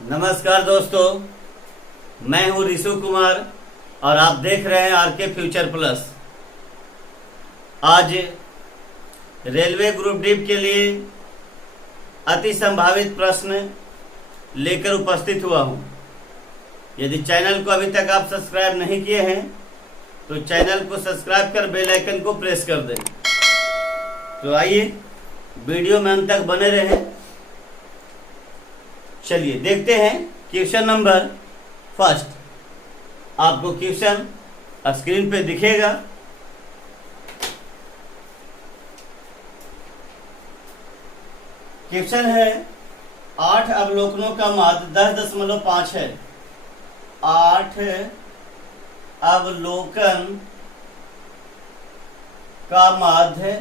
नमस्कार दोस्तों, मैं हूं ऋषु कुमार और आप देख रहे हैं आरके फ्यूचर प्लस। आज रेलवे ग्रुप डी के लिए अति संभावित प्रश्न लेकर उपस्थित हुआ हूं। यदि चैनल को अभी तक आप सब्सक्राइब नहीं किए हैं तो चैनल को सब्सक्राइब कर बेल आइकन को प्रेस कर दें। तो आइए वीडियो में अंत तक बने रहें। चलिए देखते हैं क्वेश्चन नंबर फर्स्ट। आपको क्वेश्चन स्क्रीन पे दिखेगा। क्वेश्चन है 8 अवलोकनों का माध्य 10.5 है। 8 अवलोकन का माध्य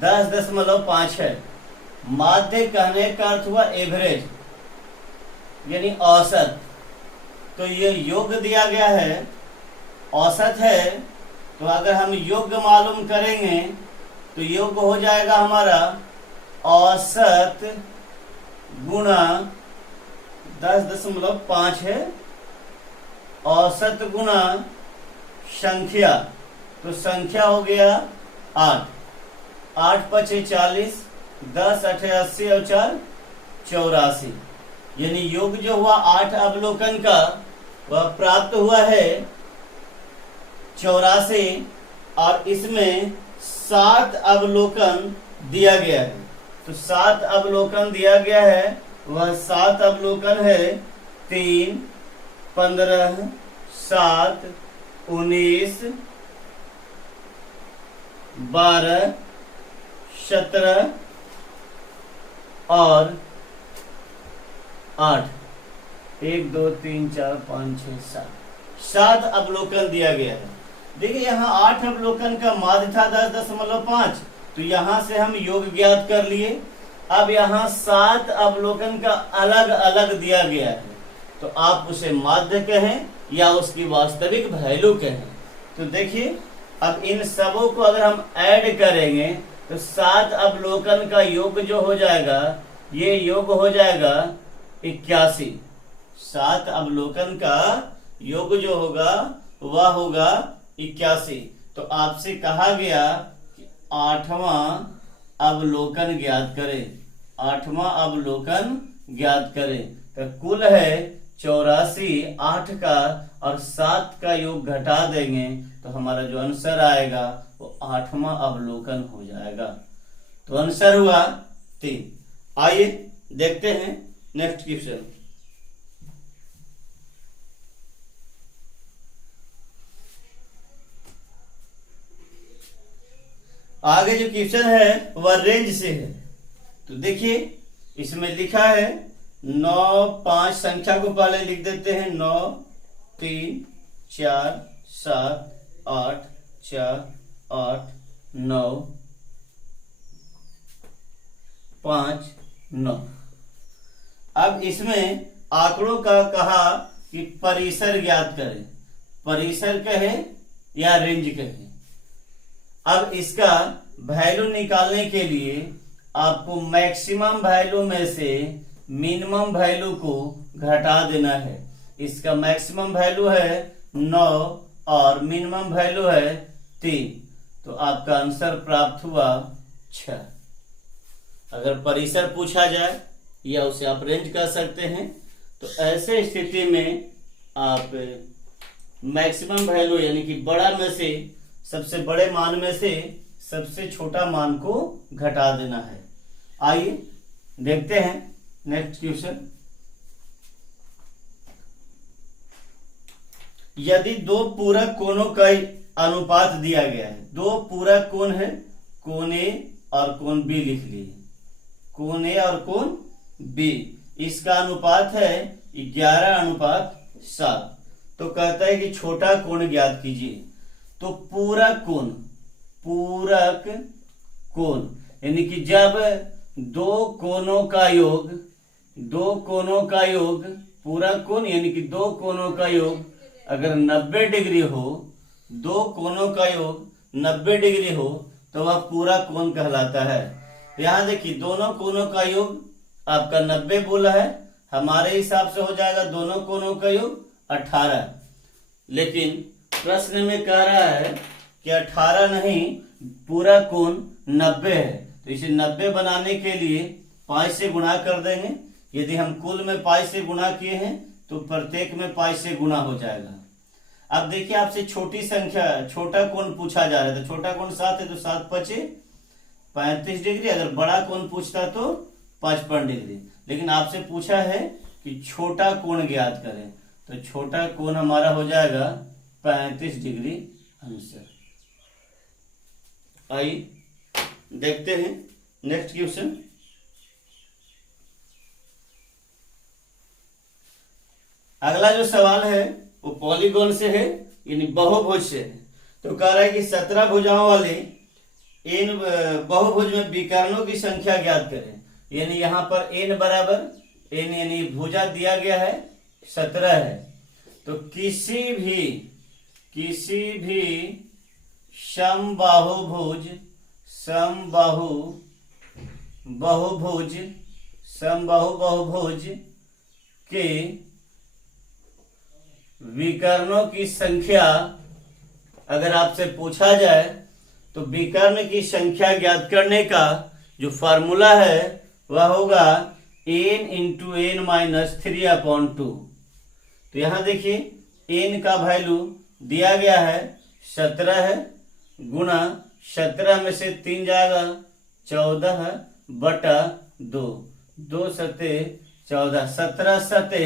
10.5 है। माध्य कहने का अर्थ हुआ एवरेज, यानी औसत। तो ये योग दिया गया है, औसत है। तो अगर हम योग मालूम करेंगे तो योग हो जाएगा हमारा औसत गुणा 10.5 है। औसत गुणा संख्या, तो संख्या हो गया 8। 8 पचे 40, 10 8 80 और 4 84। यानी योग जो हुआ 8 अवलोकन का वह प्राप्त हुआ है 84, और इसमें 7 अवलोकन दिया गया है। तो 7 अवलोकन दिया गया है, वह 7 अवलोकन है 3, 15, 7, 19, 12, 17 और 8। 1 2 3 4 5 6 7 अवलोकन दिया गया है। देखिए यहाँ 8 अवलोकन का माध्य था 10.5, तो यहाँ से हम योग ज्ञात कर लिए। अब यहाँ 7 अवलोकन का अलग अलग दिया गया है, तो आप उसे माध्य कहें या उसकी वास्तविक वैल्यू कहें। तो देखिए अब इन सबों को अगर हम ऐड करेंगे तो 7 अवलोकन का योग जो हो जाएगा, ये योग हो जाएगा 81। 7 अवलोकन का योग जो होगा वह होगा 81। तो आपसे कहा गया कि 8वां अवलोकन ज्ञात करें। 8वां अवलोकन ज्ञात करें। तो कुल है 84, 8 का और 7 का योग घटा देंगे तो हमारा जो आंसर आएगा वो 8वां अवलोकन हो जाएगा। तो आंसर हुआ 3। आइए देखते हैं नेक्स्ट क्वेश्चन। आगे जो क्वेश्चन है वह रेंज से है। तो देखिए इसमें लिखा है 9 5 संख्या को पहले लिख देते हैं। 9 3 4 7 8 4 8 9 5 9। अब इसमें आंकड़ों का कहा कि परिसर ज्ञात करें। परिसर कहे या रेंज कहे। अब इसका वैल्यू निकालने के लिए आपको मैक्सिमम वैल्यू में से मिनिमम वैल्यू को घटा देना है। इसका मैक्सिमम वैल्यू है 9 और मिनिमम वैल्यू है 3, तो आपका आंसर प्राप्त हुआ 6। अगर परिसर पूछा जाए या उसे आप रेंज कर सकते हैं, तो ऐसे स्थिति में आप मैक्सिमम वैल्यू यानी कि बड़ा में से सबसे बड़े मान में से सबसे छोटा मान को घटा देना है। आइए देखते हैं नेक्स्ट क्वेश्चन। यदि 2 पूरक कोणों का अनुपात दिया गया है। 2 पूरक कोण है, कोण ए और कोण बी लिख लिए। कोण ए और कोण बी, इसका अनुपात है 11:7। तो कहता है कि छोटा कोण ज्ञात कीजिए। तो पूरक कोण, पूरक कोण यानी कि जब 2 कोणों का योग, 2 कोणों का योग, पूरक कोण यानी कि 2 कोणों का योग अगर 90 डिग्री हो, 2 कोणों का योग 90 डिग्री हो तो वह पूरा कोण कहलाता है। यहां देखिए दोनों कोणों का योग आपका 90 बोला है, हमारे हिसाब से हो जाएगा दोनों कोणों का योग 18। लेकिन प्रश्न में कह रहा है कि 18 नहीं, पूरा कोण 90 है, तो इसे 90 बनाने के लिए पाई से गुणा कर देंगे। यदि हम कुल में पाई से गुणा किए हैं तो प्रत्येक में पाई से गुणा हो जाएगा। अब देखिए, आपसे छोटी संख्या, छोटा कोण पूछा जा रहा है, तो छोटा कोण 7 है, तो 7 पचे 35 डिग्री। अगर बड़ा कोण पूछता तो 55 डिग्री। लेकिन आपसे पूछा है कि छोटा कोण ज्ञात करें, तो छोटा कोण हमारा हो जाएगा 35 डिग्री आंसर। आइए देखते हैं नेक्स्ट क्वेश्चन। अगला जो सवाल है वो पॉलीगॉन से है, यानी बहुभुज से है। तो कह रहा है कि 17 भुजाओं वाले इन बहुभुज में विकर्णों की संख्या ज्ञात करें। यानी यहाँ पर n बराबर n, यानी भुजा दिया गया है 17 है। तो किसी भी समबाहुभुज बहुभुज के विकर्णों की संख्या अगर आपसे पूछा जाए तो विकर्ण की संख्या ज्ञात करने का जो फार्मूला है वह होगा n इंटू एन माइनस 3/2। तो यहां देखिए n का वैल्यू दिया गया है 17 है, गुणा 17 में से 3 जाएगा 14/2, 2 सते 14, 17 सते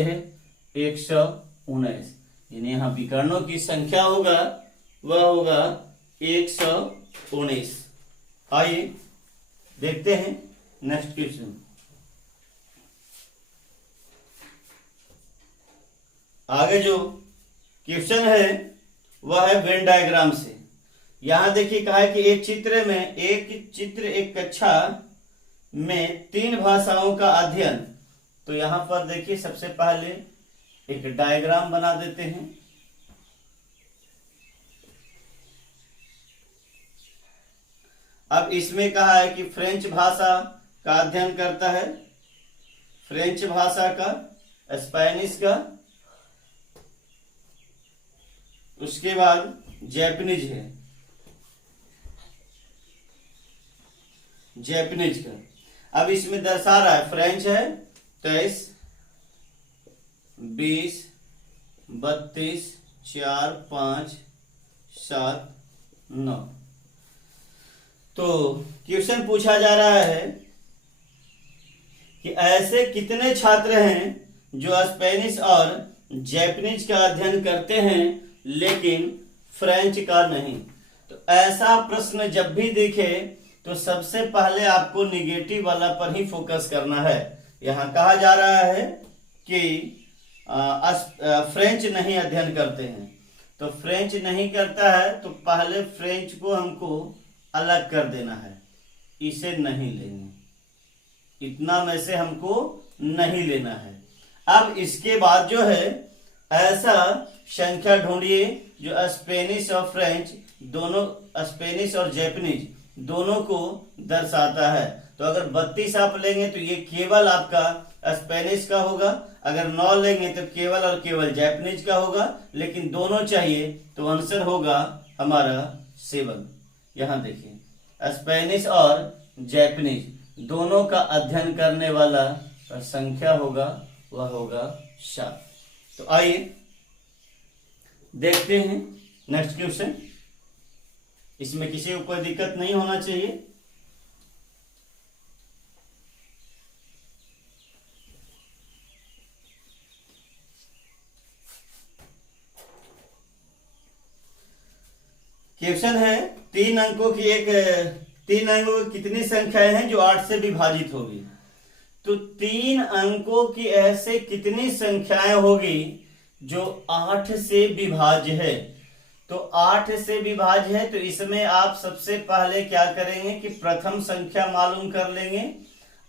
119। यानी यहाँ विकर्णों की संख्या होगा वह होगा 119। आइए देखते हैं नेक्स्ट क्वेश्चन। आगे जो क्वेश्चन है वह है वेन डायग्राम से। यहां देखिए कहा है कि एक चित्र एक कक्षा में 3 भाषाओं का अध्ययन। तो यहां पर देखिए सबसे पहले एक डायग्राम बना देते हैं। अब इसमें कहा है कि फ्रेंच भाषा का अध्ययन करता है, फ्रेंच भाषा का, स्पेनिश का, उसके बाद जैपनीज है, जैपनीज का। अब इसमें दर्शा रहा है फ्रेंच है 23, 20, 32, 4, 5, 7, 9। तो क्वेश्चन पूछा जा रहा है कि ऐसे कितने छात्र हैं जो स्पेनिश और जैपनीज का अध्ययन करते हैं लेकिन फ्रेंच का नहीं। तो ऐसा प्रश्न जब भी दिखे तो सबसे पहले आपको निगेटिव वाला पर ही फोकस करना है। यहाँ कहा जा रहा है कि फ्रेंच नहीं अध्ययन करते हैं, तो फ्रेंच नहीं करता है तो पहले फ्रेंच को हमको अलग कर देना है, इसे नहीं लेंगे, इतना में से हमको नहीं लेना है। अब इसके बाद जो है ऐसा संख्या ढूंढिए जो स्पेनिश और फ्रेंच दोनों, स्पेनिश और जैपनीज दोनों को दर्शाता है। तो अगर 32 आप लेंगे तो ये केवल आपका स्पेनिश का होगा, अगर 9 लेंगे तो केवल और केवल जैपनीज का होगा, लेकिन दोनों चाहिए तो आंसर होगा हमारा 7। यहाँ देखिए स्पेनिश और जैपनीज दोनों का अध्ययन करने वाला संख्या होगा वह होगा 7। तो आइए देखते हैं नेक्स्ट क्वेश्चन। इसमें किसी को कोई दिक्कत नहीं होना चाहिए। क्वेश्चन है 3 अंकों की कितनी संख्याएं हैं जो 8 से विभाजित होगी। तो 3 अंकों की ऐसे कितनी संख्याएं होगी जो 8 से विभाज्य है। तो 8 से विभाज्य है, तो इसमें आप सबसे पहले क्या करेंगे कि प्रथम संख्या मालूम कर लेंगे,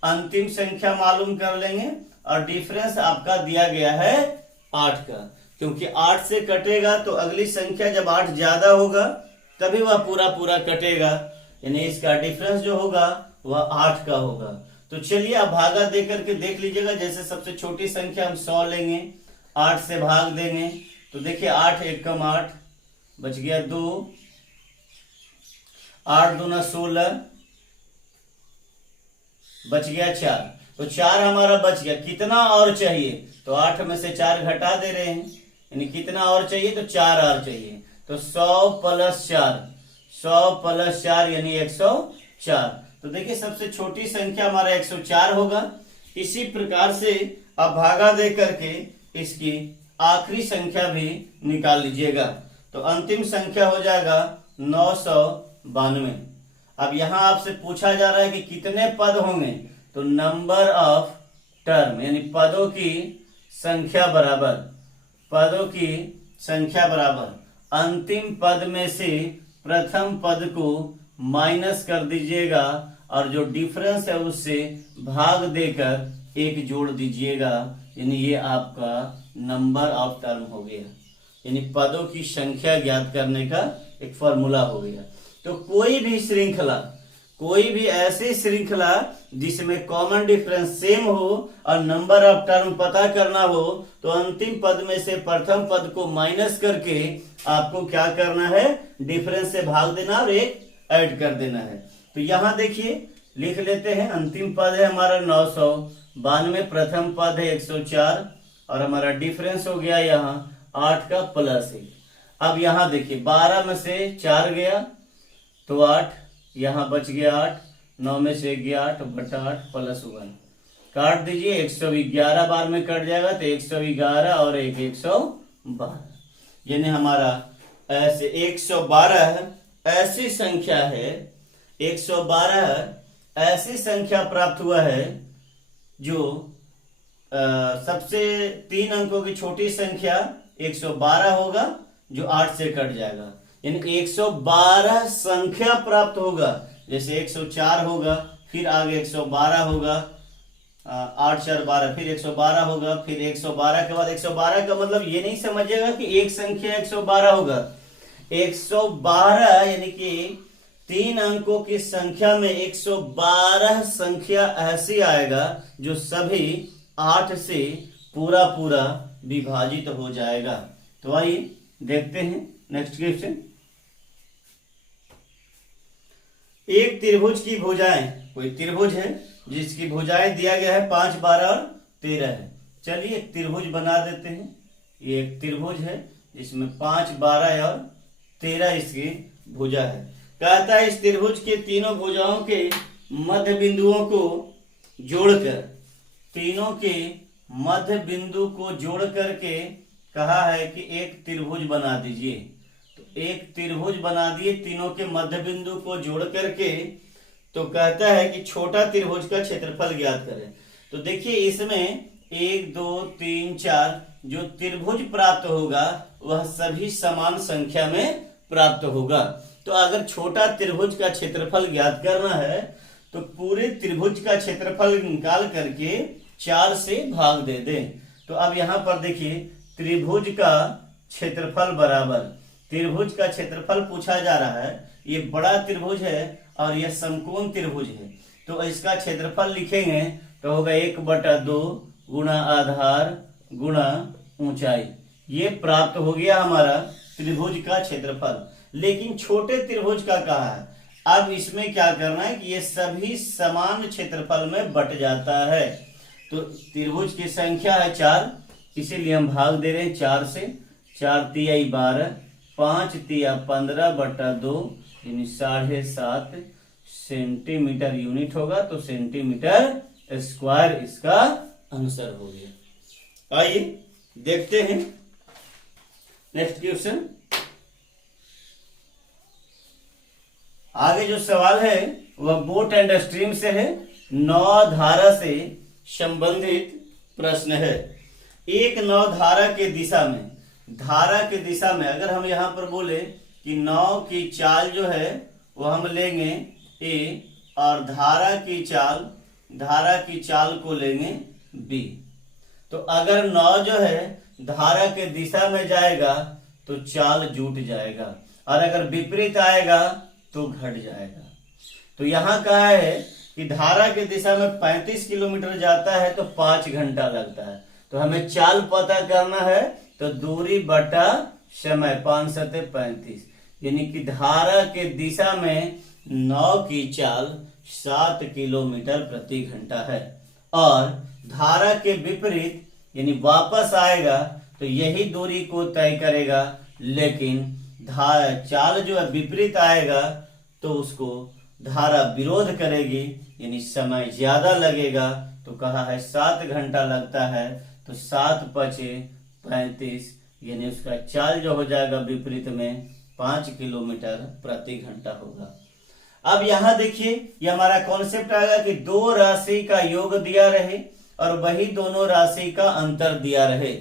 अंतिम संख्या मालूम कर लेंगे, और डिफरेंस आपका दिया गया है 8 का, क्योंकि 8 से कटेगा तो अगली संख्या जब 8 ज्यादा होगा तभी वह पूरा पूरा कटेगा, यानी इसका डिफरेंस जो होगा वह 8 का होगा। तो चलिए अब भागा दे करके देख लीजिएगा। जैसे सबसे छोटी संख्या हम 100 लेंगे, 8 से भाग देंगे तो देखिए 8 एकम 8 बच गया 2, 8 दूना 16 बच गया 4, तो 4 हमारा बच गया। कितना और चाहिए? तो 8 में से 4 घटा दे रहे हैं, यानी कितना और चाहिए? तो 4 और चाहिए। तो 100 प्लस 4, 100 प्लस 4 यानी 104। तो देखिए सबसे छोटी संख्या हमारा 104 होगा। इसी प्रकार से अब भागा दे करके इसकी आखिरी संख्या भी निकाल लीजिएगा। तो अंतिम संख्या हो जाएगा 992। अब यहां आपसे पूछा जा रहा है कि कितने पद होंगे? तो नंबर ऑफ टर्म यानी पदों की संख्या बराबर, पदों की संख्या बराबर अंतिम पद में से प्रथम पद को माइनस कर दीजिएगा और जो डिफरेंस है उससे भाग देकर एक जोड़ दीजिएगा, यानी ये आपका नंबर ऑफ टर्म हो गया, यानी पदों की संख्या ज्ञात करने का एक फॉर्मूला हो गया। तो कोई भी श्रृंखला, कोई भी ऐसी श्रृंखला जिसमें कॉमन डिफरेंस सेम हो और नंबर ऑफ टर्म पता करना हो, तो अंतिम पद में से प्रथम पद को माइनस करके आपको क्या करना है? डिफरेंस से भाग देना और एक ऐड कर देना है। तो यहां देखिए लिख लेते हैं, अंतिम पद है हमारा 992, प्रथम पद है 104 और हमारा डिफरेंस हो गया यहाँ 8 का प्लस 1। अब यहां देखिए 12 में से 4 गया तो 8, यहां बच गया 8, 9 में से 1 गया 8 बटा 8 प्लस 1, काट दीजिए 111 बार में कट जाएगा तो 111 और 112, यानी हमारा ऐसे 112 ऐसी संख्या है, 112 ऐसी संख्या प्राप्त हुआ है जो सबसे 3 अंकों की छोटी संख्या 112 होगा जो 8 से कट जाएगा, यानी 112 संख्या प्राप्त होगा। जैसे 104 होगा, फिर आगे 112 होगा, 8 4 12, फिर 112 होगा, फिर 112 के बाद 112 का मतलब ये नहीं समझिएगा कि एक संख्या 112 होगा। 112 यानी कि 3 अंकों की संख्या में 112 संख्या ऐसी आएगा जो सभी 8 से पूरा पूरा विभाजित हो जाएगा। तो आइए देखते हैं नेक्स्ट क्वेश्चन। एक त्रिभुज की भुजाएं, कोई त्रिभुज है जिसकी भुजाएं दिया गया है 5 12 और 13 है। चलिए एक त्रिभुज बना देते हैं। ये एक त्रिभुज है जिसमें 5 12 और 13 इसकी भुजा है। कहता है इस त्रिभुज के तीनों भुजाओं के मध्य बिंदुओं को जोड़कर, तीनों के मध्य बिंदु को जोड़ करके कहा है कि एक त्रिभुज बना दीजिए। तो एक त्रिभुज बना दिए तीनों के मध्य बिंदु को जोड़ करके, तो कहता है कि छोटा त्रिभुज का क्षेत्रफल ज्ञात करें। तो देखिए इसमें 1 2 3 4 जो त्रिभुज प्राप्त होगा वह सभी समान संख्या में प्राप्त होगा। तो अगर छोटा त्रिभुज का क्षेत्रफल ज्ञात करना है तो पूरे त्रिभुज का क्षेत्रफल निकाल करके 4 से भाग दे दें। तो अब यहां पर देखिए त्रिभुज का क्षेत्रफल बराबर, त्रिभुज का क्षेत्रफल पूछा जा रहा है। ये बड़ा त्रिभुज है और यह समकोण त्रिभुज है, तो इसका क्षेत्रफल लिखेंगे तो होगा 1/2 गुणा आधार गुणा ऊंचाई। ये प्राप्त हो गया हमारा त्रिभुज का क्षेत्रफल। लेकिन छोटे त्रिभुज का कहा है, अब इसमें क्या करना है कि ये सभी समान क्षेत्रफल में बट जाता है। तो त्रिभुज की संख्या है 4, इसीलिए हम भाग दे रहे हैं 4 से। 4 तिया 12, 5 तिया 15/2 यानी 7.5 सेंटीमीटर यूनिट होगा, तो सेंटीमीटर स्क्वायर इसका आंसर हो गया। आइए देखते हैं नेक्स्ट क्वेश्चन। आगे जो सवाल है वह बोट एंड स्ट्रीम से है, नौ धारा से संबंधित प्रश्न है। एक नौ धारा के दिशा में, धारा के दिशा में अगर हम यहां पर बोले कि नाव की चाल जो है वो हम लेंगे ए और धारा की चाल को लेंगे बी। तो अगर नाव जो है धारा के दिशा में जाएगा तो चाल जुट जाएगा, और अगर विपरीत आएगा तो घट जाएगा। तो यहां कहा है कि धारा की दिशा में 35 किलोमीटर जाता है तो 5 घंटा लगता है। तो हमें चाल पता करना है, तो दूरी बटा समय 5 सते 35, यानी कि धारा के दिशा में 9 की चाल 7 किलोमीटर प्रति घंटा है। और धारा के विपरीत यानी वापस आएगा तो यही दूरी को तय करेगा, लेकिन चाल जो है विपरीत आएगा तो उसको धारा विरोध करेगी, यानी समय ज्यादा लगेगा। तो कहा है 7 घंटा लगता है, तो 7 पचे 35, यानी उसका चाल जो हो जाएगा विपरीत में 5 किलोमीटर प्रति घंटा होगा। अब यहां देखिए, ये हमारा कॉन्सेप्ट आएगा कि दो राशि का योग दिया रहे और वही दोनों राशि का अंतर दिया रहे।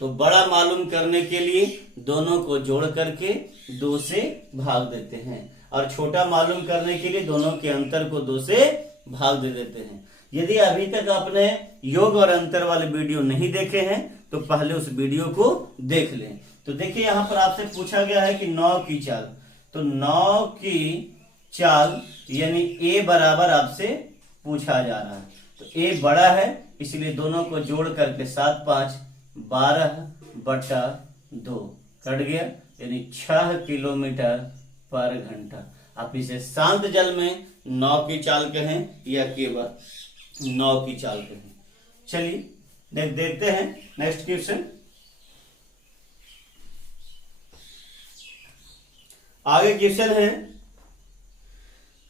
तो बड़ा मालूम करने के लिए दोनों को जोड़ करके 2 से भाग देते हैं, और छोटा मालूम करने के लिए दोनों के अंतर को 2 से भाग दे देते हैं। यदि अभी तक आपने योग और अंतर वाले वीडियो नहीं देखे हैं तो पहले उस वीडियो को देख लें। तो देखिए, यहाँ पर आपसे पूछा गया है कि 9 की चाल, तो 9 की चाल यानी ए बराबर आपसे पूछा जा रहा है। तो ए बड़ा है, इसलिए दोनों को जोड़ करके 7 5 12 बटा 2 कट गया, यानी 6 किलोमीटर पर घंटा। आप इसे शांत जल में 9 की चाल कहें या केवल 9 की चाल कहें। चलिए देखते हैं नेक्स्ट क्वेश्चन। आगे क्वेश्चन है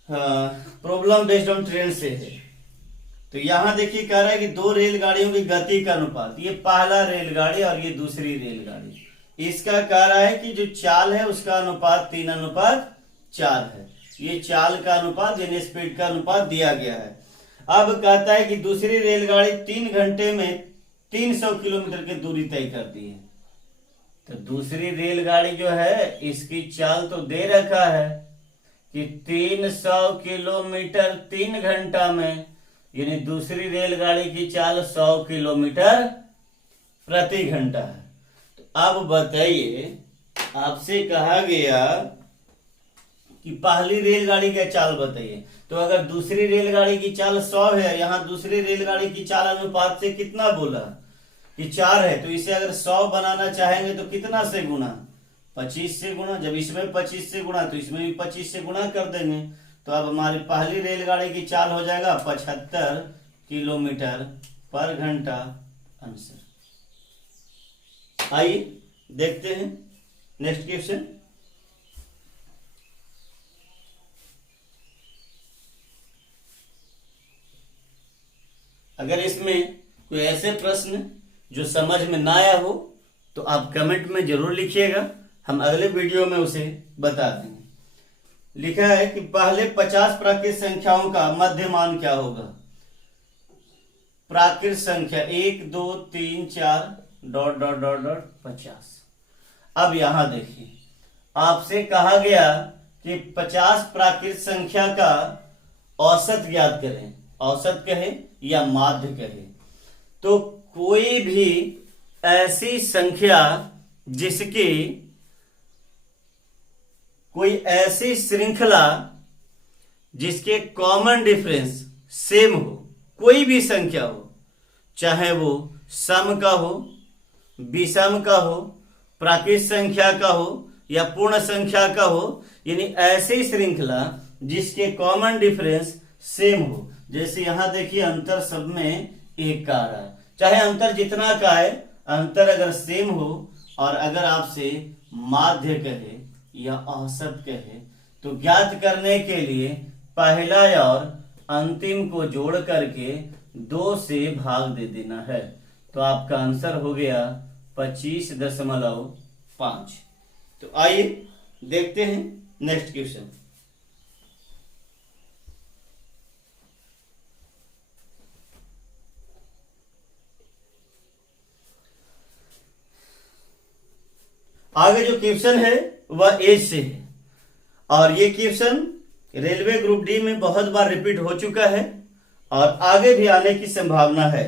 प्रॉब्लम बेस्ड ऑन ट्रेन से है। तो यहां देखिए कह रहा है कि 2 रेलगाड़ियों की गति का अनुपात, ये पहला रेलगाड़ी और ये दूसरी रेलगाड़ी, इसका कह रहा है कि जो चाल है उसका अनुपात 3:4 है। ये चाल का अनुपात यानी स्पीड का अनुपात दिया गया है। अब कहता है कि दूसरी रेलगाड़ी 3 घंटे में 300 किलोमीटर की दूरी तय करती है। तो दूसरी रेलगाड़ी जो है इसकी चाल तो दे रखा है कि 300 किलोमीटर 3 घंटा में, यानी दूसरी रेलगाड़ी की चाल 100 किलोमीटर प्रति घंटा है। तो अब बताइए, आपसे कहा गया कि पहली रेलगाड़ी का चाल बताइए। तो अगर दूसरी रेलगाड़ी की चाल 100 है, यहाँ दूसरी रेलगाड़ी की चाल अनुपात से कितना बोला कि 4 है, तो इसे अगर 100 बनाना चाहेंगे तो कितना से गुना, 25 से गुना। जब इसमें 25 से गुना तो इसमें भी 25 से गुना कर देंगे। तो अब हमारी पहली रेलगाड़ी की चाल हो जाएगा 75 किलोमीटर पर घंटा आंसर। आइए देखते हैं नेक्स्ट क्वेश्चन। अगर इसमें कोई ऐसे प्रश्न जो समझ में ना आया हो तो आप कमेंट में जरूर लिखिएगा, हम अगले वीडियो में उसे बता देंगे। लिखा है कि पहले 50 प्राकृत संख्याओं का मध्यमान क्या होगा। प्राकृत संख्या 1 2 3 4 ... 50। अब यहां देखिए, आपसे कहा गया कि 50 प्राकृत संख्या का औसत ज्ञात करें। औसत कहे या माध्य कहे, तो कोई भी ऐसी संख्या जिसकी कोई ऐसी श्रृंखला जिसके कॉमन डिफरेंस सेम हो, कोई भी संख्या हो, चाहे वो सम का हो, विषम का हो, प्राकृत संख्या का हो या पूर्ण संख्या का हो, यानी ऐसी श्रृंखला जिसके कॉमन डिफरेंस सेम हो। जैसे यहां देखिए अंतर सब में 1 का आ रहा है, चाहे अंतर जितना का है, अंतर अगर सेम हो और अगर आपसे माध्य कहे या औसत कहे, तो ज्ञात करने के लिए पहला और अंतिम को जोड़ करके 2 से भाग दे देना है। तो आपका आंसर हो गया 25.5। तो आइए देखते हैं नेक्स्ट क्वेश्चन। आगे जो क्वेश्चन है वह एज से है, और ये क्वेश्चन रेलवे ग्रुप डी में बहुत बार रिपीट हो चुका है और आगे भी आने की संभावना है।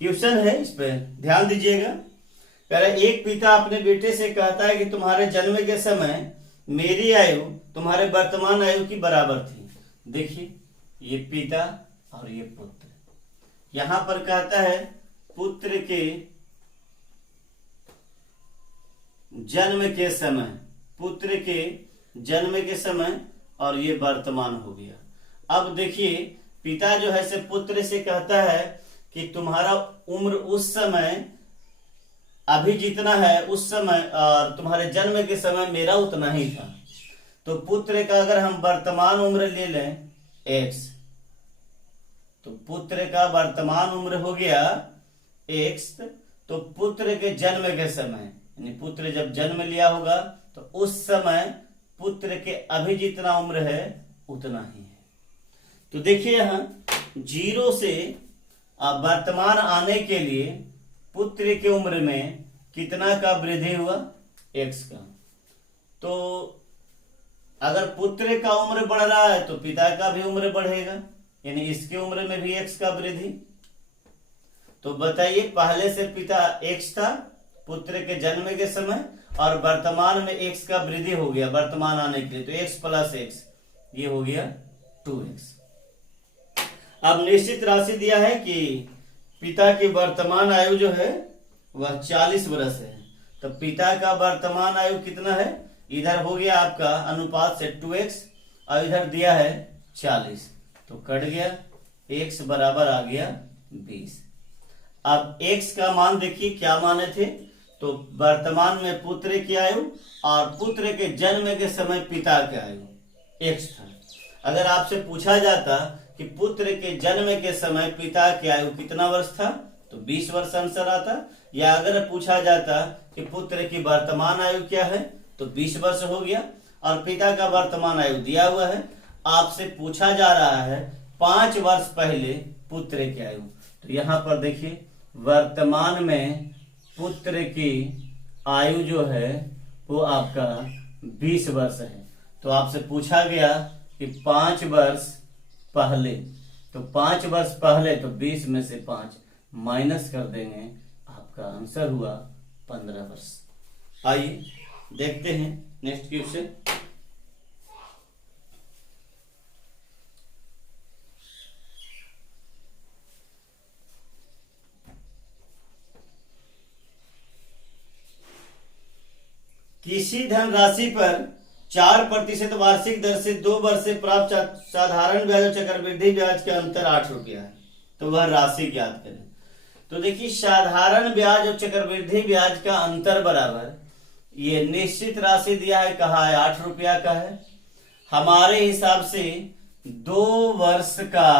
क्वेश्चन है, इस पे ध्यान दीजिएगा। कह रहा है, एक पिता अपने बेटे से कहता है कि तुम्हारे जन्म के समय मेरी आयु तुम्हारे वर्तमान आयु की बराबर थी। देखिए ये पिता और ये पुत्र। यहां पर कहता है पुत्र के जन्म के समय, पुत्र के जन्म के समय, और ये वर्तमान हो गया। अब देखिए पिता जो है से पुत्र से कहता है कि तुम्हारा उम्र उस समय अभी जितना है उस समय और तुम्हारे जन्म के समय मेरा उतना ही था। तो पुत्र का अगर हम वर्तमान उम्र ले लें x, तो पुत्र का वर्तमान उम्र हो गया x। तो पुत्र के जन्म के समय, यानी पुत्र जब जन्म लिया होगा तो उस समय पुत्र के अभी जितना उम्र है उतना ही है। तो देखिए यहां 0 से वर्तमान आने के लिए पुत्र की उम्र में कितना का वृद्धि हुआ, x का। तो अगर पुत्र का उम्र बढ़ रहा है तो पिता का भी उम्र बढ़ेगा, यानी इसकी उम्र में भी x का वृद्धि। तो बताइए पहले से पिता x था पुत्र के जन्म के समय, और वर्तमान में x का वृद्धि हो गया वर्तमान आने के लिए, तो x प्लस x ये हो गया 2x। अब निश्चित राशि दिया है कि पिता की वर्तमान आयु जो है वह 40 वर्ष है। तो पिता का वर्तमान आयु कितना है, इधर हो गया आपका अनुपात से 2x और इधर दिया है 40, तो कट गया, x बराबर आ गया 20। अब x का मान देखिए क्या माने थे, तो वर्तमान में पुत्र की आयु और पुत्र के जन्म के समय पिता की आयु x था। अगर आपसे पूछा जाता कि पुत्र के जन्म के समय पिता की आयु कितना वर्ष था, तो 20 वर्ष आंसर आता। या अगर पूछा जाता कि पुत्र की वर्तमान आयु क्या है, तो 20 वर्ष हो गया, और पिता का वर्तमान आयु दिया हुआ है। आपसे पूछा जा रहा है 5 वर्ष पहले पुत्र की आयु, तो यहाँ पर देखिए वर्तमान में पुत्र की आयु जो है वो आपका 20 वर्ष है। तो आपसे पूछा गया कि 5 वर्ष पहले, तो 5 वर्ष पहले, तो 20 में से 5 माइनस कर देंगे, आपका आंसर हुआ 15 वर्ष। आइए देखते हैं नेक्स्ट क्वेश्चन। किसी धनराशि पर 4% वार्षिक दर से 2 वर्ष से प्राप्त साधारण ब्याज और चक्रवृद्धि ब्याज के अंतर 8 रुपया है, तो वह राशि ज्ञात करें। तो देखिए साधारण ब्याज और चक्रवृद्धि ब्याज का अंतर बराबर, ये निश्चित राशि दिया है, कहा है 8 रुपया का है। हमारे हिसाब से 2 वर्ष का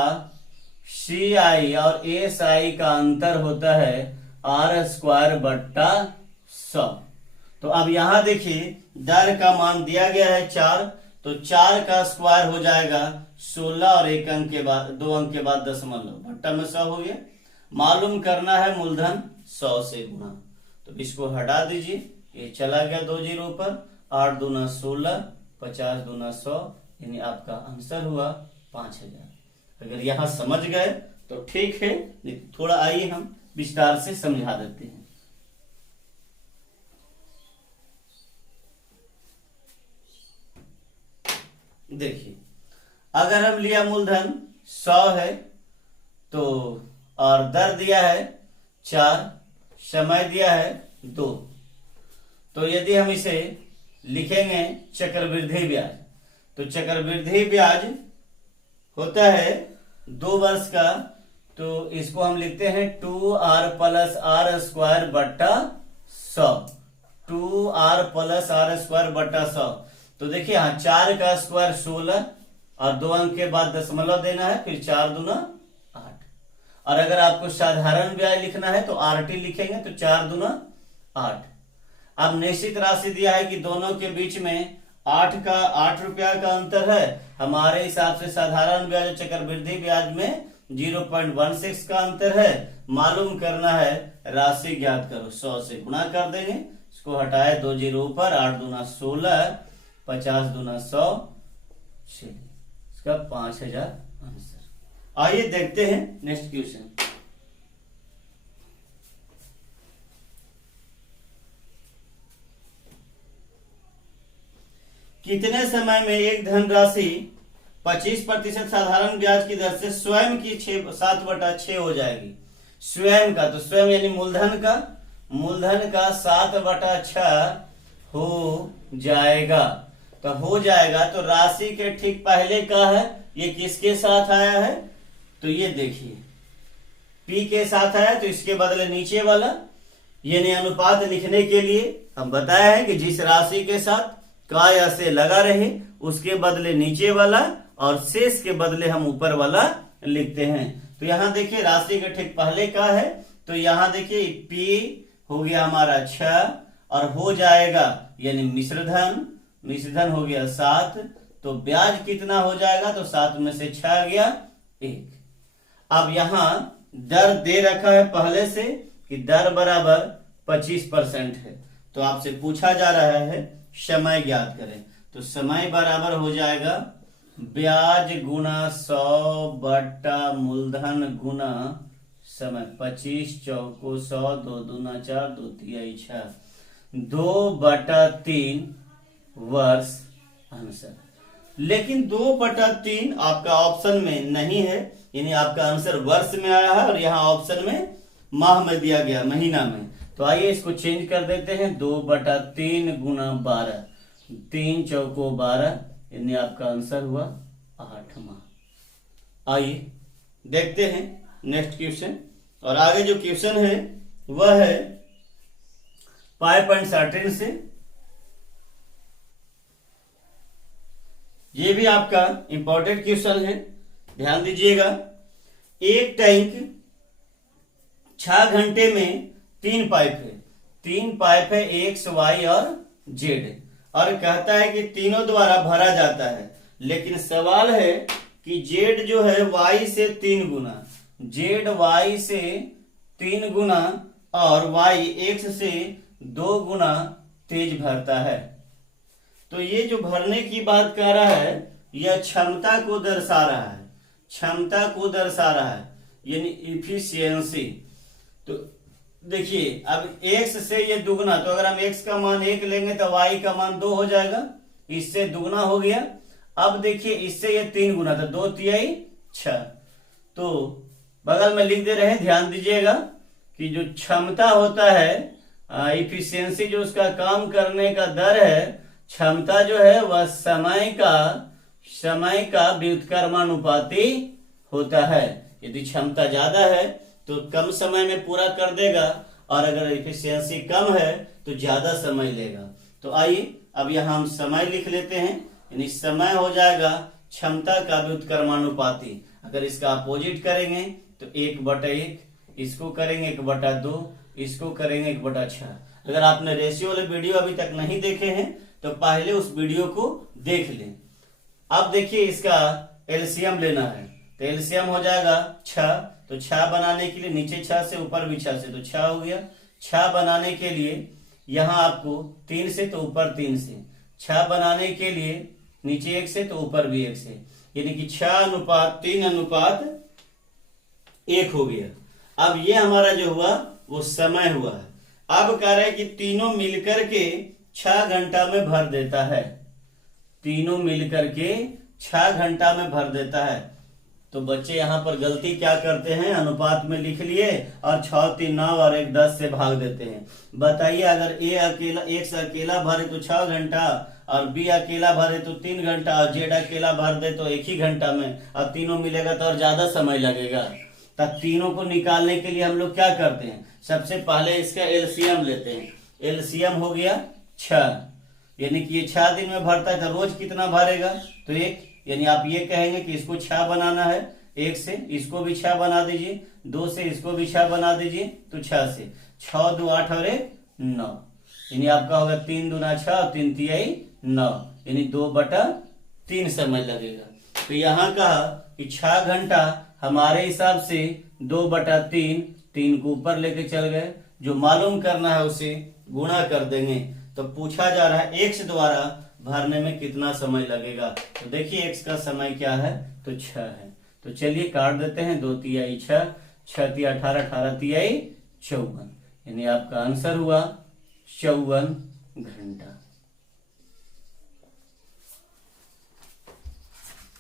CI और SI का अंतर होता है R² बट्टा 100। तो अब यहां देखिए दर का मान दिया गया है 4, तो 4 का स्क्वायर हो जाएगा 16 और 1 अंक के बाद 2 अंक के बाद दशमलव, भट्टा में 100 हो गया। मालूम करना है मूलधन 100 से गुणा, तो इसको हटा दीजिए, ये चला गया 2 जीरो पर, 8 दूना 16, 50 दूना 100, यानी आपका आंसर हुआ 5000। अगर यहां समझ गए तो ठीक है, थोड़ा आइए हम विस्तार से समझा देते हैं। देखिए अगर हम लिया मूलधन 100 है, तो और दर दिया है 4, समय दिया है 2, तो यदि हम इसे लिखेंगे चक्रवृद्धि ब्याज, तो चक्रवृद्धि ब्याज होता है 2 वर्ष का, तो इसको हम लिखते हैं 2R प्लस R² बट्टा 100, 2R प्लस R² बट्टा 100। तो देखिए यहाँ 4 का स्क्वायर 16 और 2 अंक के बाद दशमलव देना है, फिर 4 दूना 8। और अगर आपको साधारण ब्याज लिखना है तो RT लिखेंगे, तो 4 दूना 8। अब निश्चित राशि दिया है कि दोनों के बीच में 8 रुपया का अंतर है। हमारे हिसाब से साधारण ब्याज और चक्रवृद्धि ब्याज में 0.16 का अंतर है। मालूम करना है, राशि ज्ञात करो, 100 से गुणा कर देंगे, इसको हटाए 2 जीरो ऊपर, 8 दूना 16, 50 दूना 100, इसका 5000 आंसर। आइए देखते हैं नेक्स्ट क्वेश्चन। कितने समय में एक धनराशि 25% साधारण ब्याज की दर से स्वयं की 7/6 हो जाएगी। स्वयं का, तो स्वयं यानी मूलधन का 7/6 हो जाएगा। तो हो जाएगा तो राशि के ठीक पहले का है, ये किसके साथ आया है, तो ये देखिए P के साथ आया, तो इसके बदले नीचे वाला, यानी अनुपात लिखने के लिए हम बताया है कि जिस राशि के साथ का या से लगा रहे उसके बदले नीचे वाला और शेष के बदले हम ऊपर वाला लिखते हैं। तो यहाँ देखिए राशि के ठीक पहले का है, तो यहाँ देखिए P हो गया हमारा 6 और हो जाएगा यानी मिश्रधन हो गया 7, तो ब्याज कितना हो जाएगा, तो 7 में से 6 गया 1। अब यहाँ दर दे रखा है पहले से कि दर बराबर 25% है, तो आपसे पूछा जा रहा है समय ज्ञात करें। तो समय बराबर हो जाएगा ब्याज गुना 100 बटा मूलधन गुना समय। 25 चौको 100, 2 दूना 4, 2 तिहाई 6, 2/3 वर्ष आंसर। लेकिन 2/3 आपका ऑप्शन में नहीं है, यानी आपका आंसर वर्ष में आया है और यहाँ ऑप्शन में माह में दिया गया, महीना में। तो आइए इसको चेंज कर देते हैं, 2/3 गुना 12, 3 चौको 12, यानी आपका आंसर हुआ 8 माह। आइए देखते हैं नेक्स्ट क्वेश्चन। और आगे जो क्वेश्चन है वह है 5.13 से। ये भी आपका इंपॉर्टेंट क्वेश्चन है, ध्यान दीजिएगा। एक टैंक 6 घंटे में 3 पाइप है, 3 पाइप है X, Y और Z, और कहता है कि तीनों द्वारा भरा जाता है। लेकिन सवाल है कि Z जो है Y से 3 गुना, Z Y से 3 गुना और Y X से 2 गुना तेज भरता है। तो ये जो भरने की बात कर रहा है यह क्षमता को दर्शा रहा है, क्षमता को दर्शा रहा है, यानी इफिशियंसी। तो देखिए अब x से ये दुगना, तो अगर हम x का मान 1 लेंगे तो y का मान 2 हो जाएगा, इससे दुगना हो गया। अब देखिए इससे ये 3 गुना, तो 2 तिहाई 6। तो बगल में लिख दे रहे हैं, ध्यान दीजिएगा कि जो क्षमता होता है, इफिशियंसी जो उसका काम करने का दर है, क्षमता जो है वह समय का व्युत्क्रमानुपाती होता है। यदि क्षमता ज्यादा है तो कम समय में पूरा कर देगा, और अगर इफिशियंसी कम है तो ज्यादा समय लेगा। तो आइए अब यहाँ हम समय लिख लेते हैं, यानी समय हो जाएगा क्षमता का व्युत्क्रमानुपाती। अगर इसका अपोजिट करेंगे तो 1/1, इसको करेंगे 1/2, इसको करेंगे 1/6। अगर आपने रेशियो वाले वीडियो अभी तक नहीं देखे हैं तो पहले उस वीडियो को देख लें। अब देखिए इसका एलसीएम लेना है, तो एलसीएम हो जाएगा 6। तो 6 बनाने के लिए नीचे 6 से ऊपर भी 6 से, तो 6 हो गया। 6 बनाने के लिए यहाँ आपको 3 से तो ऊपर 3 से, 6 बनाने के लिए नीचे 1 से तो ऊपर भी 1 से, यानी कि 6:3:1 हो गया। अब ये हमारा जो हुआ वो समय हुआ है। अब कह रहे हैं कि तीनों मिलकर के 6 घंटा में भर देता है, तीनों मिलकर के 6 घंटा में भर देता है। तो बच्चे यहाँ पर गलती क्या करते हैं, अनुपात में लिख लिए और 6 3 9 और 1 10 से भाग देते हैं। बताइए अगर X अकेला भरे तो 6 घंटा और B अकेला भरे तो 3 घंटा और Z अकेला भर दे तो 1 ही घंटा में। अब तीनों मिलेगा तो और ज्यादा समय लगेगा। तब तीनों को निकालने के लिए हम लोग क्या करते हैं, सबसे पहले इसका एलसीएम लेते हैं। एलसीएम हो गया 6, यानी कि ये 6 दिन में भरता है, तो रोज कितना भरेगा, तो 1। यानी आप ये कहेंगे कि इसको 6 बनाना है, 1 से इसको भी 6 बना दीजिए, 2 से इसको भी 6 बना दीजिए, तो 6 से 6 2 8 और 1 9, यानी आपका होगा 3 दूना 6 और 3 तिहाई 9, यानी 2/3 समय लगेगा। तो यहाँ कहा कि 6 घंटा हमारे हिसाब से 2/3, 3 को ऊपर लेके चल गए, जो मालूम करना है उसे गुणा कर देंगे। तो पूछा जा रहा है x द्वारा भरने में कितना समय लगेगा। तो देखिए x का समय क्या है, तो 6 है। तो चलिए काट देते हैं, 2 तिहाई 6, 6 तिहाई 18, 18 तिहाई 54, यानी आपका आंसर हुआ 54 घंटा।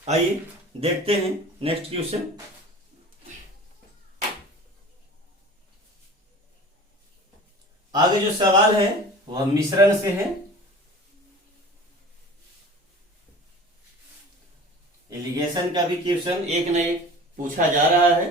आइए देखते हैं नेक्स्ट क्वेश्चन। आगे जो सवाल है वह मिश्रण से है। एलिगेशन का भी क्वेश्चन एक न एक पूछा जा रहा है।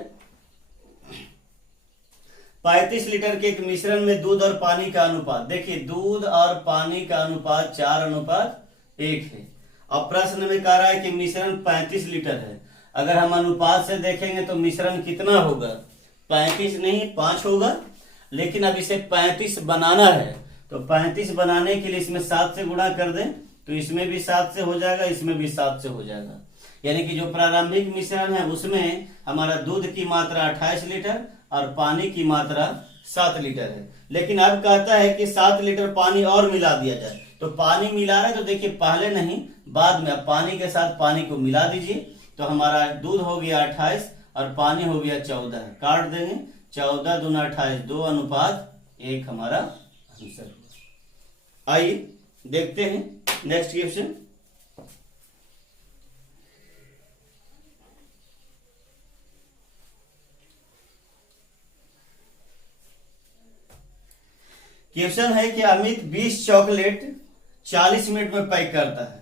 35 लीटर के एक मिश्रण में दूध और पानी का अनुपात, देखिए दूध और पानी का अनुपात 4:1 है। अब प्रश्न में कह रहा है कि मिश्रण 35 लीटर है। अगर हम अनुपात से देखेंगे तो मिश्रण कितना होगा, 35 नहीं 5 होगा। लेकिन अब इसे 35 बनाना है, तो 35 बनाने के लिए इसमें 7 से गुणा कर दें तो इसमें भी 7 से हो जाएगा, इसमें भी 7 से हो जाएगा। यानी कि जो प्रारंभिक मिश्रण है उसमें हमारा दूध की मात्रा 28 लीटर और पानी की मात्रा 7 लीटर है। लेकिन अब कहता है कि 7 लीटर पानी और मिला दिया जाए। तो पानी मिला रहे तो देखिए पहले नहीं बाद में, अब पानी के साथ पानी को मिला दीजिए तो हमारा दूध हो गया 28 और पानी हो गया 14। काट देंगे, 14 दूना 28, 2:1 हमारा आंसर। आइए देखते हैं नेक्स्ट क्वेश्चन। क्वेश्चन है कि अमित 20 चॉकलेट 40 मिनट में पैक करता है।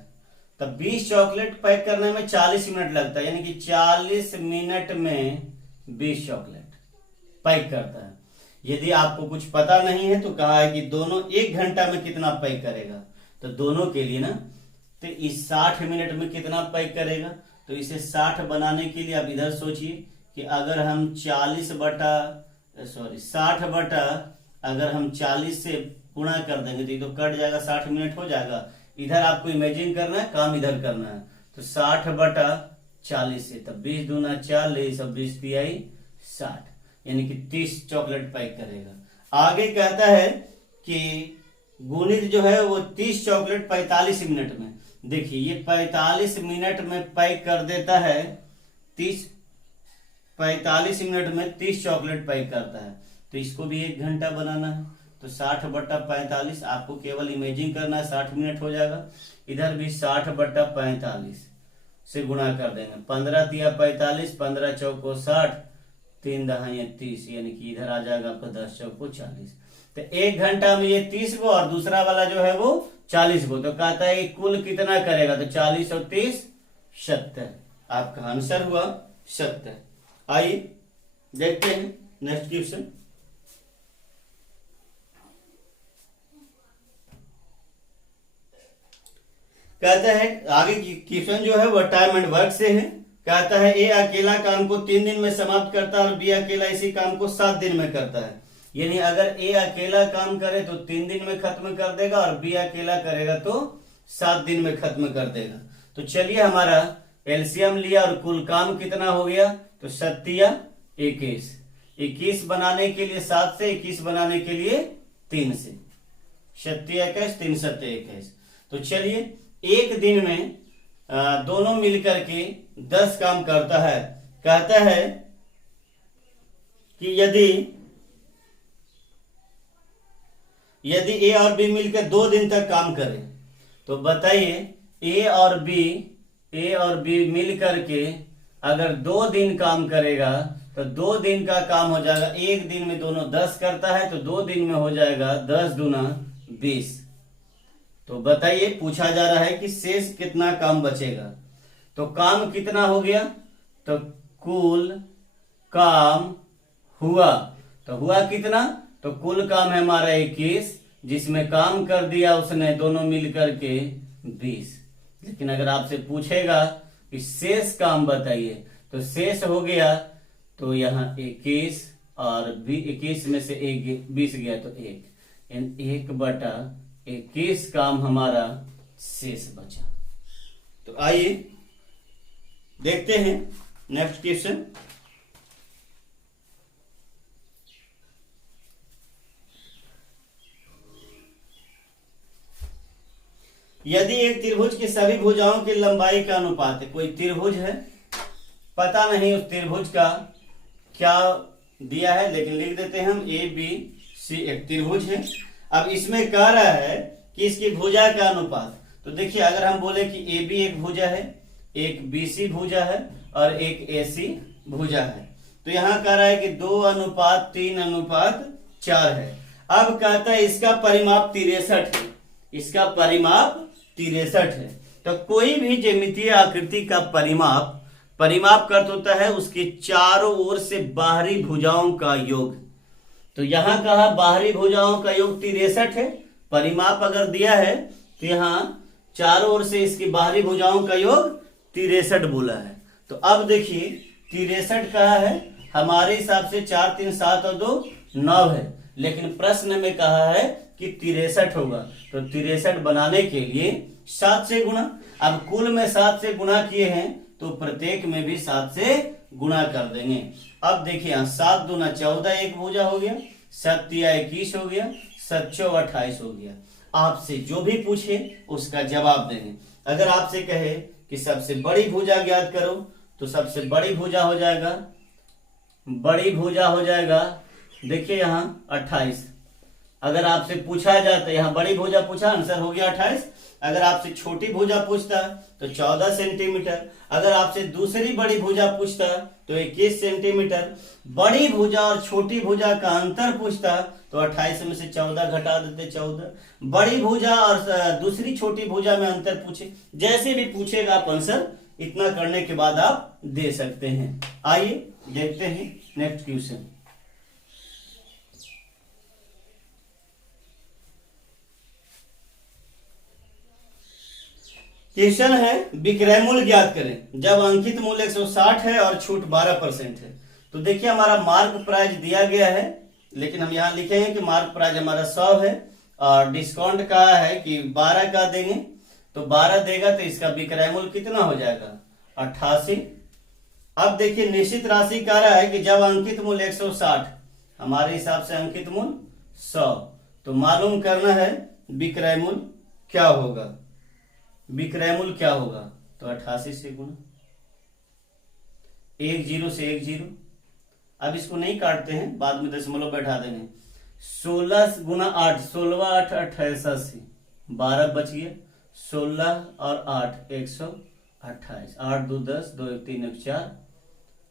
तब 20 चॉकलेट पैक करने में 40 मिनट लगता है, यानी कि 40 मिनट में 20 चॉकलेट पैक करता है। यदि आपको कुछ पता नहीं है तो कहा है कि दोनों 1 घंटा में कितना पैक करेगा। तो दोनों के लिए ना, तो इस 60 मिनट में कितना पैक करेगा, तो इसे 60 बनाने के लिए आप इधर सोचिए कि अगर हम 60 अगर हम 40 से गुणा कर देंगे तो ये तो कट जाएगा, 60 मिनट हो जाएगा। इधर आपको इमेजिन करना है, काम इधर करना है। तो 60/40 से, तब 20 दूना 40 और 20 तिहाई 60, यानी कि 30 चॉकलेट पैक करेगा। आगे कहता है कि गुणित जो है वो 30 चॉकलेट 45 मिनट में। देखिए ये 45 मिनट में पैक कर देता है, 45 मिनट में 30 चॉकलेट पैक करता है। तो इसको भी 1 घंटा बनाना है। तो 60/45 आपको केवल इमेजिन करना है, 60 मिनट हो जाएगा। इधर भी 60/45 से गुणा कर देंगे, 15 तिया 45, 15 चौको 60, 3 दहाई 30, यानी कि इधर आ जाएगा आपका 10 चौको 40। तो 1 घंटा में ये 30 गो और दूसरा वाला जो है वो 40 गो। तो कहता है कुल कितना करेगा, तो 40 और 30 70। आपका आंसर हुआ 70। आइए देखते हैं नेक्स्ट क्वेश्चन। कहता है आगे क्वेश्चन जो है वह टाइम एंड वर्क से है। कहता है ए अकेला काम को 3 दिन में समाप्त करता है और बी अकेला इसी काम को 7 दिन में करता है। यानी अगर ए अकेला काम करे तो 3 दिन में खत्म कर देगा और बी अकेला करेगा तो 7 दिन में खत्म कर देगा। तो चलिए हमारा एलसीएम लिया और कुल काम कितना हो गया, तो 7×21, 21 बनाने के लिए 7 से, 21 बनाने के लिए 3 से, 7×21 3 7×21। तो चलिए एक दिन में दोनों मिलकर के 10 काम करता है। कहता है कि यदि ए और बी मिलकर 2 दिन तक काम करें, तो बताइए ए और बी मिलकर के अगर 2 दिन काम करेगा तो 2 दिन का काम हो जाएगा। एक दिन में दोनों 10 करता है तो 2 दिन में हो जाएगा 10 दूना 20। तो बताइए पूछा जा रहा है कि शेष कितना काम बचेगा। तो काम कितना हो गया, तो कुल काम हुआ, तो हुआ कितना, तो कुल काम है हमारा 21, जिसमें काम कर दिया उसने दोनों मिलकर के 20। लेकिन अगर आपसे पूछेगा कि शेष काम बताइए, तो शेष हो गया तो यहाँ 21 और 21 में से 20 गया तो 1/21 काम हमारा शेष बचा। तो आइए देखते हैं नेक्स्ट क्वेश्चन। यदि एक त्रिभुज की सभी भुजाओं की लंबाई का अनुपात है, कोई त्रिभुज है, पता नहीं उस त्रिभुज का क्या दिया है, लेकिन लिख देते हैं हम ABC एक त्रिभुज है। अब इसमें कह रहा है कि इसकी भुजा का अनुपात, तो देखिए अगर हम बोले कि AB एक भुजा है एक बीसी भुजा है और एक एसी भुजा है। तो यहाँ कह रहा है कि 2:3:4 है। अब कहता है इसका परिमाप 63 है, इसका परिमाप 63 है। तो कोई भी ज्यामितीय आकृति का परिमाप का अर्थ होता है उसके चारों ओर से बाहरी भुजाओं का योग। तो यहां कहा बाहरी भुजाओं का योग 63 है। परिमाप अगर दिया है तो यहाँ चारों ओर से इसकी बाहरी भुजाओं का योग 63 बोला है। तो अब देखिए 63 कहा है, हमारे हिसाब से 4 3 7 और 2 9 है, लेकिन प्रश्न में कहा है कि 63 होगा। तो 63 बनाने के लिए 7 से गुणा। अब कुल में 7 से गुणा किए हैं तो प्रत्येक में भी 7 से गुणा कर देंगे। अब देखिए यहाँ 7 दूना 14 एक भुजा हो गया, 7 तिया 21 हो गया, 7 चौक 28 हो गया। आपसे जो भी पूछे उसका जवाब देंगे। अगर आपसे कहे कि सबसे बड़ी भुजा ज्ञात करो तो सबसे बड़ी भुजा हो जाएगा, देखिए यहाँ 28। अगर आपसे पूछा जाता, यहाँ बड़ी भुजा पूछा, आंसर हो गया 28। अगर आपसे छोटी भुजा पूछता तो 14 सेंटीमीटर। अगर आपसे दूसरी बड़ी भुजा पूछता तो 21 सेंटीमीटर। बड़ी भुजा और छोटी भुजा का अंतर पूछता तो 28 में से 14 घटा देते 14। बड़ी भुजा और दूसरी छोटी भुजा में अंतर पूछे, जैसे भी पूछेगा आप आंसर इतना करने के बाद आप दे सकते हैं। आइए देखते हैं नेक्स्ट क्वेश्चन। क्वेश्चन है विक्रय मूल्य ज्ञात करें जब अंकित मूल्य 160 है और छूट 12% है। तो देखिए हमारा मार्क प्राइस दिया गया है, लेकिन हम यहाँ लिखेंगे कि मार्क प्राइस हमारा 100 है और डिस्काउंट कहा है कि 12 का देंगे। तो 12 देगा तो इसका विक्रय मूल्य कितना हो जाएगा 88। अब देखिए निश्चित राशि कह रहा है कि जब अंकित मूल्य 160, हमारे हिसाब से अंकित मूल्य 100, तो मालूम करना है विक्रय मूल्य क्या होगा। विक्रय मूल्य क्या होगा तो 88 से गुणा, 1 0 से 1 0। अब इसको नहीं काटते हैं, बाद में दशमलव बैठा देंगे। 16 गुना 8, 16 8 88, 12 बच गया। 16 और 8 128, 8 2 10, 2 1 3 1 4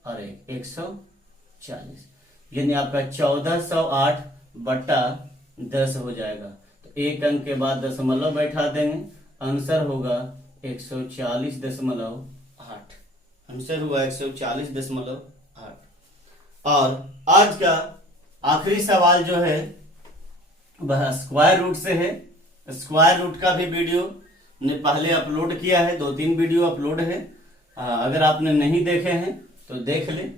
और 1 140, यानी आपका 1408 बटा 10 हो जाएगा। तो एक अंक के बाद दशमलव बैठा देंगे, आंसर होगा 140.8। आंसर हुआ 140.8। और आज का आखिरी सवाल जो है वह स्क्वायर रूट से है। स्क्वायर रूट का भी वीडियो ने पहले अपलोड किया है, 2-3 वीडियो अपलोड है। अगर आपने नहीं देखे हैं तो देख ले।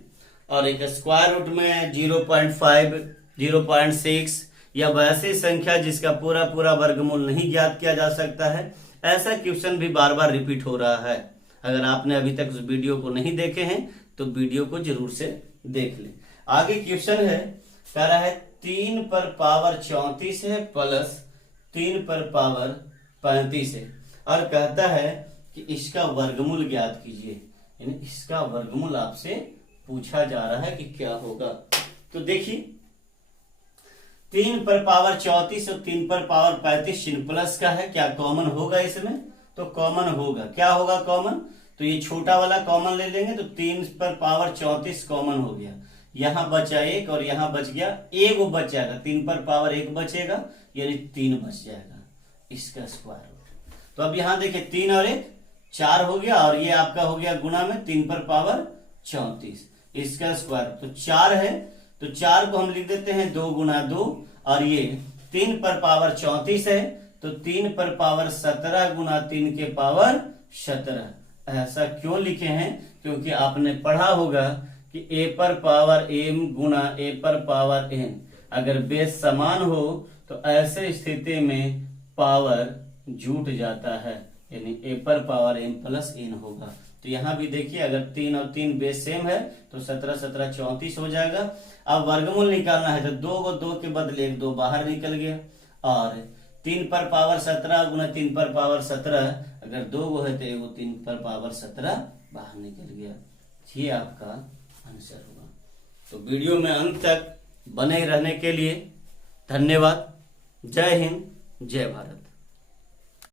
और एक स्क्वायर रूट में 0.5, 0.6 या वैसी संख्या जिसका पूरा वर्गमूल नहीं ज्ञात किया जा सकता है, ऐसा क्वेश्चन भी बार बार रिपीट हो रहा है। अगर आपने अभी तक उस वीडियो को नहीं देखे हैं तो वीडियो को जरूर से देख ले। आगे क्वेश्चन है, कह रहा है 3 पर पावर 34 है प्लस 3 पर पावर 35 है और कहता है कि इसका वर्गमूल ज्ञात कीजिए। यानी इसका वर्गमूल आपसे पूछा जा रहा है कि क्या होगा। तो देखिए 3 पर पावर 34 और 3 पर पावर 35 चिन्ह प्लस का है, क्या कॉमन होगा इसमें? तो कॉमन होगा। क्या होगा कॉमन? तो ये छोटा वाला कॉमन ले लेंगे तो 3 पर पावर 34 कॉमन हो गया। यहाँ बचा 1 और यहाँ बच गया 1 बच जाएगा, 3 पर पावर 1 बचेगा यानी 3 बच जाएगा इसका स्क्वायर रूट। तो अब यहाँ देखिए 3 और 1 4 हो गया और ये आपका हो गया गुना में 3 पर पावर 34 इसका स्क्वायर। तो 4 है तो 4 को हम लिख देते हैं 2 गुना 2 और ये 3 पर पावर 34 है तो 3 पर पावर 17 गुना 3 के पावर 17। ऐसा क्यों लिखे हैं? क्योंकि आपने पढ़ा होगा कि a पर पावर m गुना a पर पावर n, अगर बेस समान हो तो ऐसे स्थिति में पावर जुट जाता है, यानी a पर पावर m प्लस n होगा। तो यहाँ भी देखिए अगर 3 और 3 बेस सेम है तो 17 17 34 हो जाएगा। अब वर्गमूल निकालना है तो 2 को 2 के बदले 1 2 बाहर निकल गया और 3 पर पावर 17 गुना 3 पर पावर 17, अगर 2 गो है तो 1 3 पर पावर 17 बाहर निकल गया। ये आपका आंसर होगा। तो वीडियो में अंत तक बने रहने के लिए धन्यवाद। जय हिंद, जय भारत।